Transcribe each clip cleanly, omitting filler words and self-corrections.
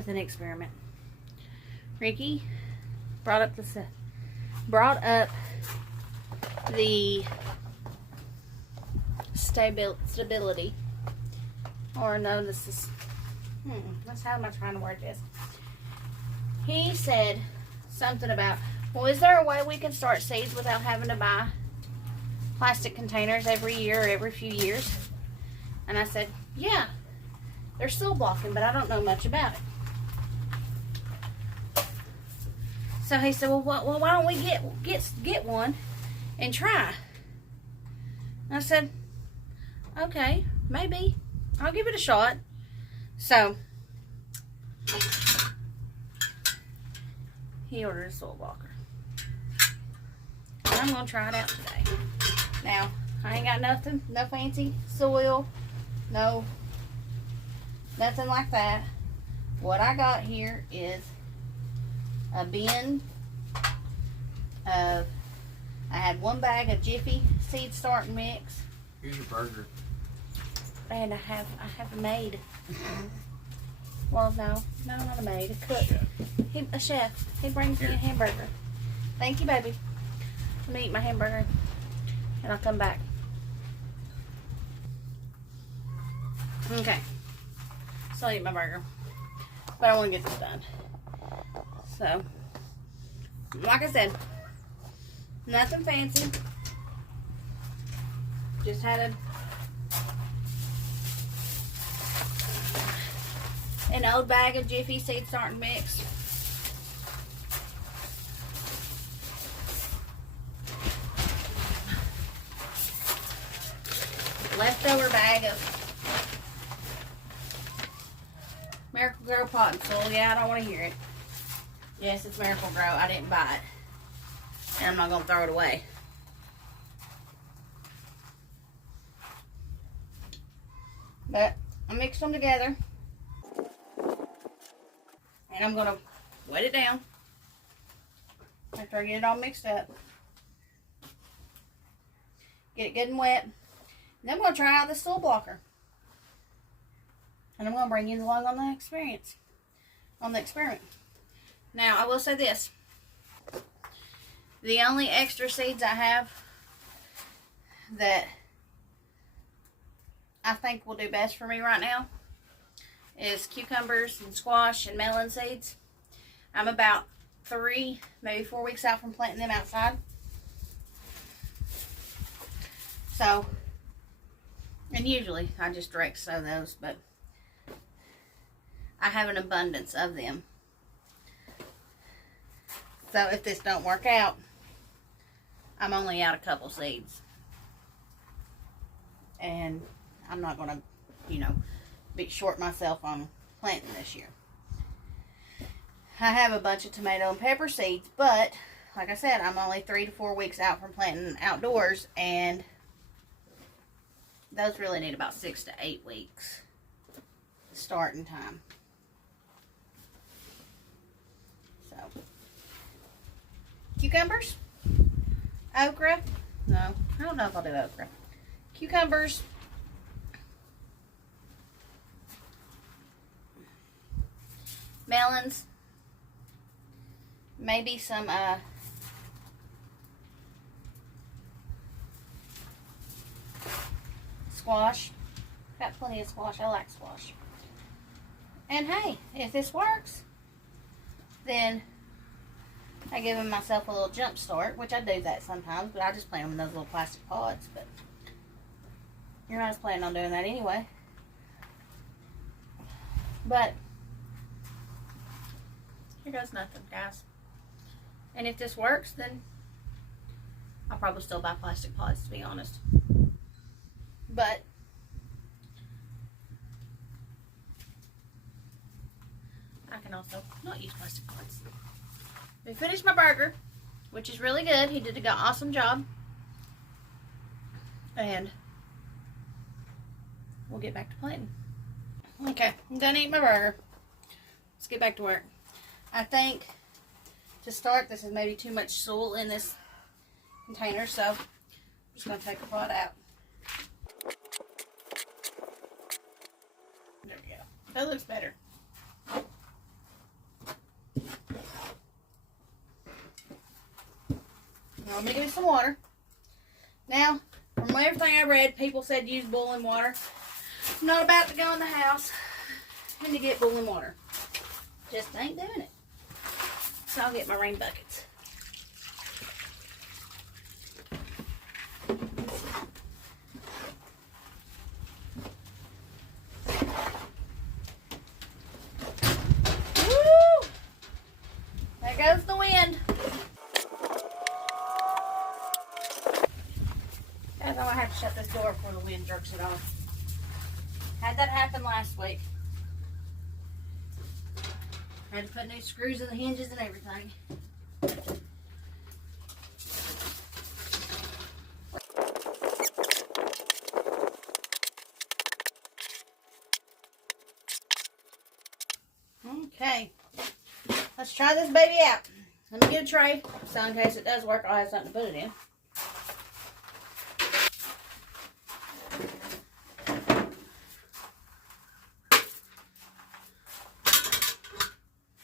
with an experiment. Ricky brought up the stability, or no, this is that's how am I trying to word this. He said something about, well, is there a way we can start seeds without having to buy plastic containers every year or every few years? And I said, yeah, they're still blocking, but I don't know much about it. So he said, well, why don't we get one and try? And I said, okay, maybe. I'll give it a shot. So he ordered a soil blocker. And I'm going to try it out today. Now, I ain't got nothing, no fancy soil, nothing like that. What I got here is a bin of, I had 1 bag of Jiffy seed starting mix. Here's your burger. And I have a maid. Well, no, not a maid, a cook. A chef. He brings me a hamburger. Thank you, baby. Let me eat my hamburger, and I'll come back. Okay. So I'll eat my burger, but I want to get this done. So, like I said, nothing fancy. Just had an old bag of Jiffy seed starting mix. Leftover bag of Miracle-Gro potting soil. Yeah, I don't want to hear it. Yes, it's Miracle-Gro. I didn't buy it. And I'm not going to throw it away. But I mixed them together. And I'm going to wet it down after I get it all mixed up. Get it good and wet. And then I'm going to try out this soil blocker. And I'm going to bring you along on the experience. On the experiment. Now, I will say this. The only extra seeds I have that I think will do best for me right now is cucumbers and squash and melon seeds. I'm about 3, maybe 4 weeks out from planting them outside. So, and usually I just direct sow those, but I have an abundance of them. So if this don't work out, I'm only out a couple seeds. And I'm not going to, be short myself on planting this year. I have a bunch of tomato and pepper seeds, but like I said, I'm only 3 to 4 weeks out from planting outdoors, and those really need about 6 to 8 weeks starting time. So, cucumbers, okra, no, I don't know if I'll do okra. Cucumbers, melons, maybe some squash. Got plenty of squash. I like squash. And hey, if this works, then I give myself a little jump start, which I do that sometimes, but I just plant them in those little plastic pots. But you're not planning on doing that anyway. But here goes nothing, guys. And if this works, then I'll probably still buy plastic pots, to be honest. But I can also not use plastic pots. We finished my burger, which is really good. He did an awesome job. And we'll get back to planting. Okay, I'm done eating my burger. Let's get back to work. I think to start, this is maybe too much soil in this container, so I'm just going to take the pot out. There we go. That looks better. Let me give you some water. Now, from everything I read, people said use boiling water. I'm not about to go in the house and to get boiling water. Just ain't doing it. So I'll get my rain buckets. Woo! There goes the wind. Guys, I'm gonna have to shut this door before the wind jerks it off. Had that happen last week. Had to put new screws in the hinges and everything. Okay, let's try this baby out. Let me get a tray, so in case it does work, I'll have something to put it in.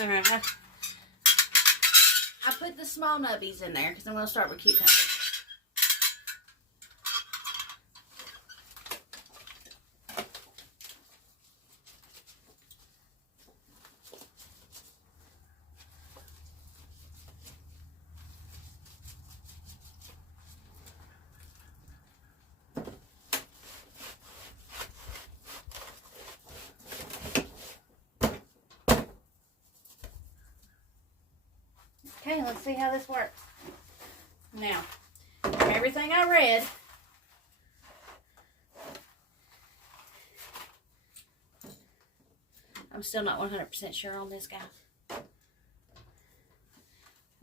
Alright, I put the small nubbies in there because I'm going to start with cucumbers. Okay, let's see how this works. Now, from everything I read, I'm still not 100% sure on this, guy.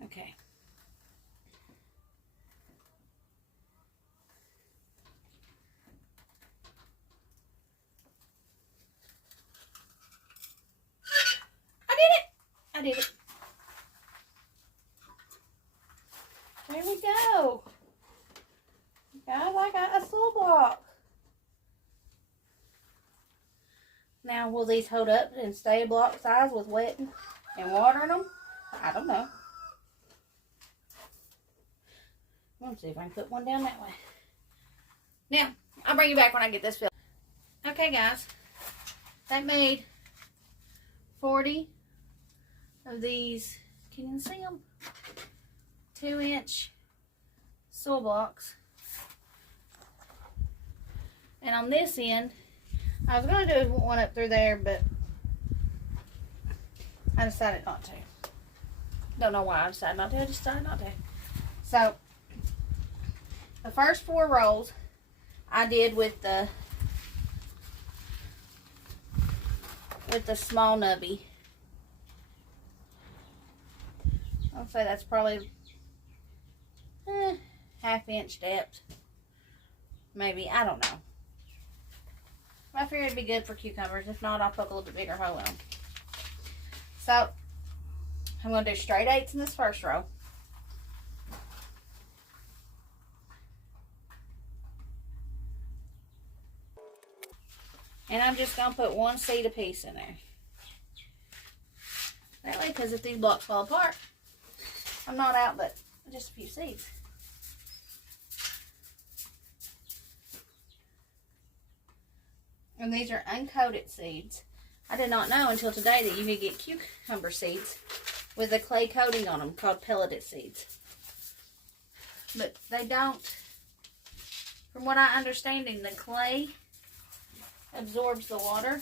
Okay. I did it. There we go. Guys, I got a soil block. Now, will these hold up and stay a block size with wet and water in them? I don't know. Let's see if I can put one down that way. Now, I'll bring you back when I get this filled. Okay, guys. That made 40 of these. Can you see them? 2-inch soil blocks. And on this end, I was going to do one up through there, but I decided not to. Don't know why I decided not to. I just decided not to. So, the first 4 rolls I did with the small nubby. I'll say that's probably 1/2 inch depth. Maybe. I don't know. I figured it'd be good for cucumbers. If not, I'll poke a little bit bigger hole in them. So, I'm going to do straight 8s in this first row. And I'm just going to put 1 seed apiece in there. That way, because if these blocks fall apart, I'm not out but just a few seeds. And these are uncoated seeds. I did not know until today that you could get cucumber seeds with a clay coating on them called pelleted seeds. But they don't. From what I understand, the clay absorbs the water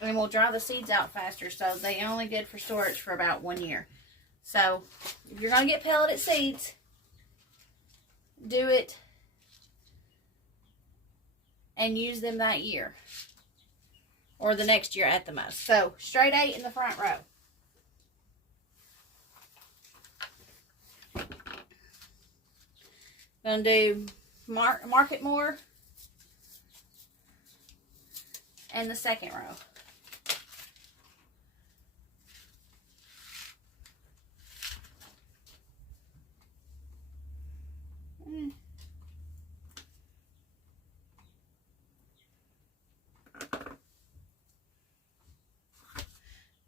and will dry the seeds out faster, so they're only good for storage for about 1 year. So if you're going to get pelleted seeds, do it and use them that year or the next year at the most. So straight 8 in the front row. Gonna do Market More and the second row.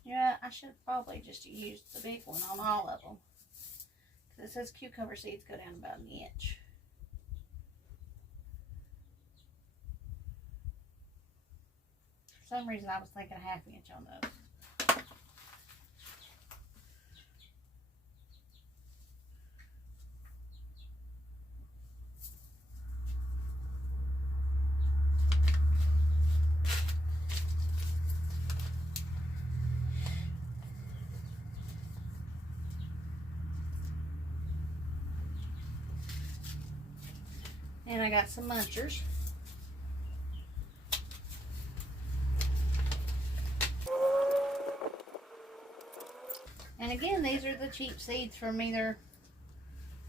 Yeah, I should probably just use the big one on all of them. It says cucumber seeds go down about an inch. For some reason I was thinking a ½ inch on those. And I got some munchers. And again, these are the cheap seeds from either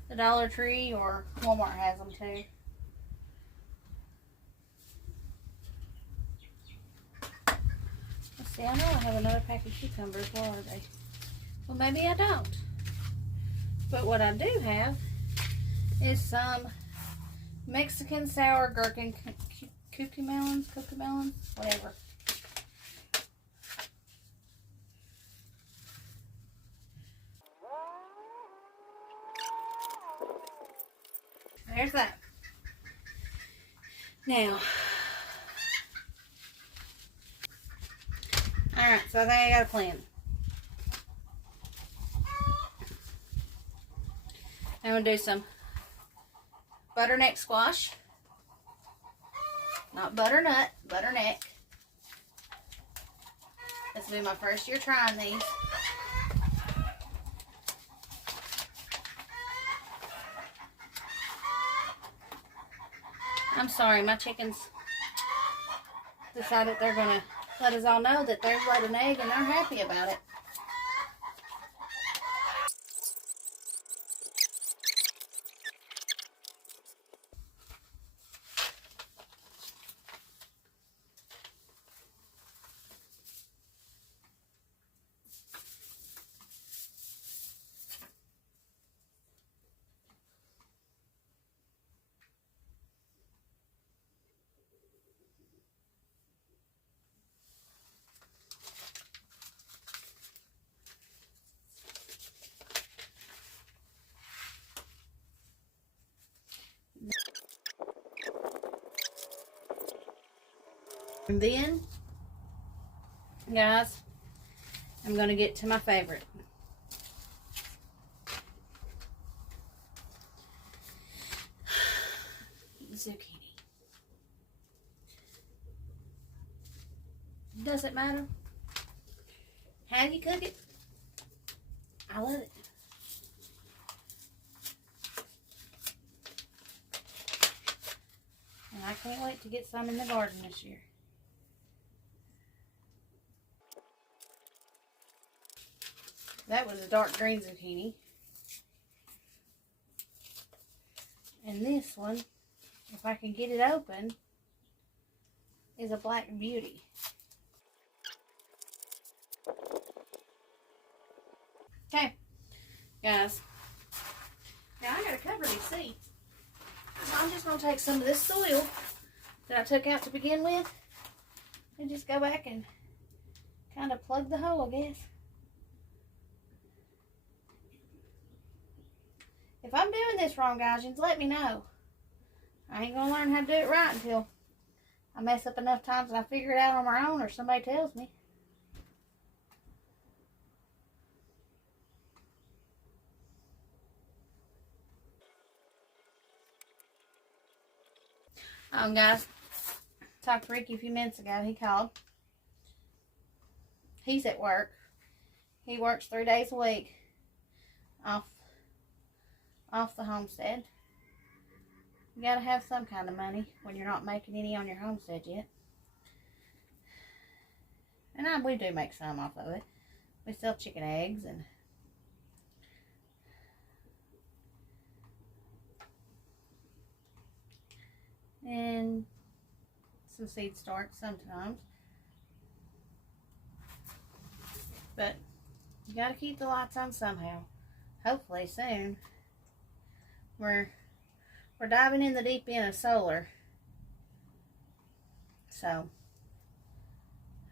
the Dollar Tree or Walmart has them too. Let's see, I know I have another pack of cucumbers. Where are they? Well, maybe I don't. But what I do have is some Mexican sour gherkin cucamelons, whatever. There's that. Now, alright, so I think I got a plan. I'm going to do some butternut squash. Not butternut, butternut. This will be my first year trying these. I'm sorry, my chickens decided they're going to let us all know that they've laid an egg and they're happy about it. And then, guys, I'm going to get to my favorite. Zucchini. Doesn't matter how you cook it. I love it. And I can't wait to get some in the garden this year. That was a dark green zucchini. And this one, if I can get it open, is a black beauty. Okay, guys. Now I gotta cover these seeds. So I'm just gonna take some of this soil that I took out to begin with and just go back and kind of plug the hole, I guess. If I'm doing this wrong, guys, just let me know. I ain't gonna learn how to do it right until I mess up enough times and I figure it out on my own or somebody tells me. Guys, talked to Ricky a few minutes ago. He called. He's at work. He works 3 days a week off the homestead. You gotta have some kind of money when you're not making any on your homestead yet. And we do make some off of it. We sell chicken eggs and some seed starch sometimes. But you gotta keep the lights on somehow. Hopefully soon. We're diving in the deep end of solar. So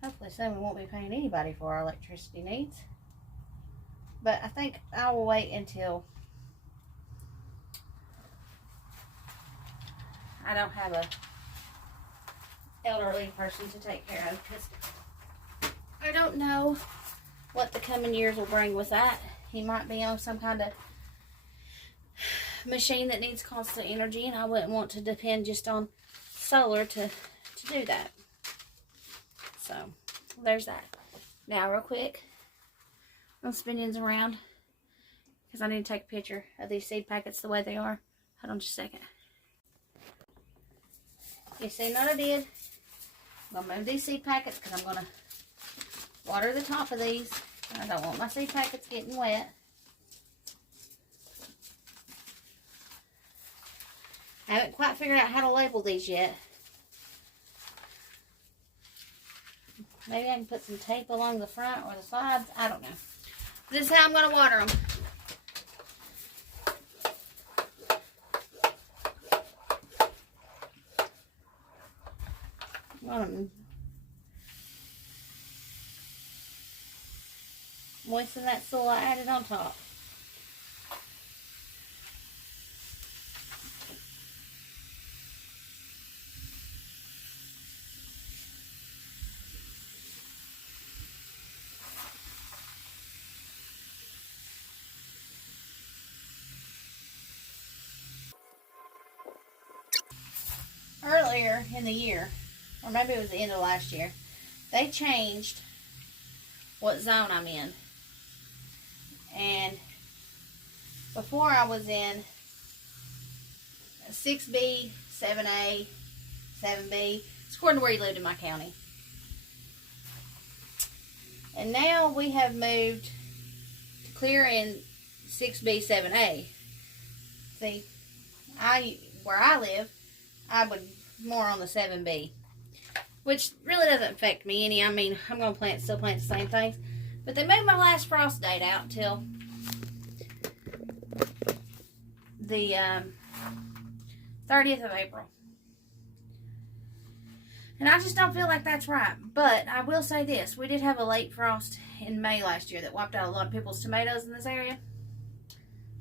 hopefully soon we won't be paying anybody for our electricity needs. But I think I will wait until I don't have a elderly person to take care of because I don't know what the coming years will bring with that. He might be on some kind of machine that needs constant energy, and I wouldn't want to depend just on solar to do that. So there's that. Now real quick, I'm spinning these around because I need to take a picture of these seed packets the way they are. Hold on just a second. You see what I did? I'm going to move these seed packets because I'm going to water the top of these. I don't want my seed packets getting wet. I haven't quite figured out how to label these yet. Maybe I can put some tape along the front or the sides. I don't know. This is how I'm going to water them. Moisten that soil I added on top. Earlier in the year, or maybe it was the end of last year, they changed what zone I'm in. And before I was in 6B, 7A, 7B. It's according to where you lived in my county. And now we have moved to clear in 6B, 7A. See, where I live, I would more on the 7B, which really doesn't affect me any. I mean, I'm going to still plant the same things. But they moved my last frost date out till the 30th of April. And I just don't feel like that's right. But I will say this. We did have a late frost in May last year that wiped out a lot of people's tomatoes in this area.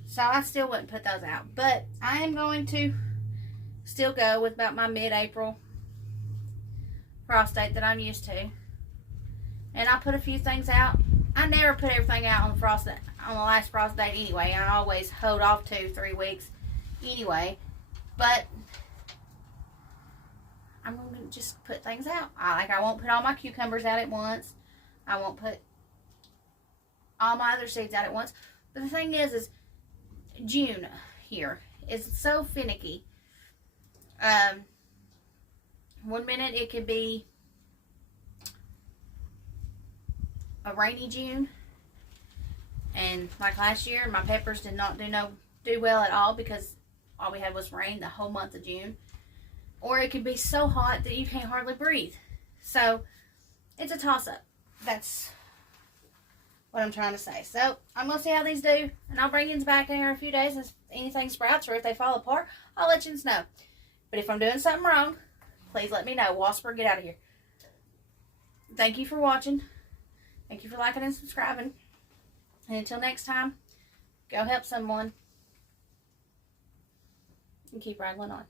So I still wouldn't put those out. But I am going to still go with about my mid-April frost date that I'm used to. And I put a few things out. I never put everything out on the last frost date anyway. I always hold off 2-3 weeks anyway. But I'm going to just put things out. I won't put all my cucumbers out at once. I won't put all my other seeds out at once. But the thing is June here is so finicky. One minute it could be a rainy June, and like last year my peppers did not do well at all because all we had was rain the whole month of June. Or it could be so hot that you can't hardly breathe. So it's a toss-up. That's what I'm trying to say. So I'm going to see how these do, and I'll bring these back in here in a few days. If anything sprouts or if they fall apart, I'll let you know. But if I'm doing something wrong, please let me know. Wasper, get out of here. Thank you for watching. Thank you for liking and subscribing. And until next time, go help someone and keep rattling on.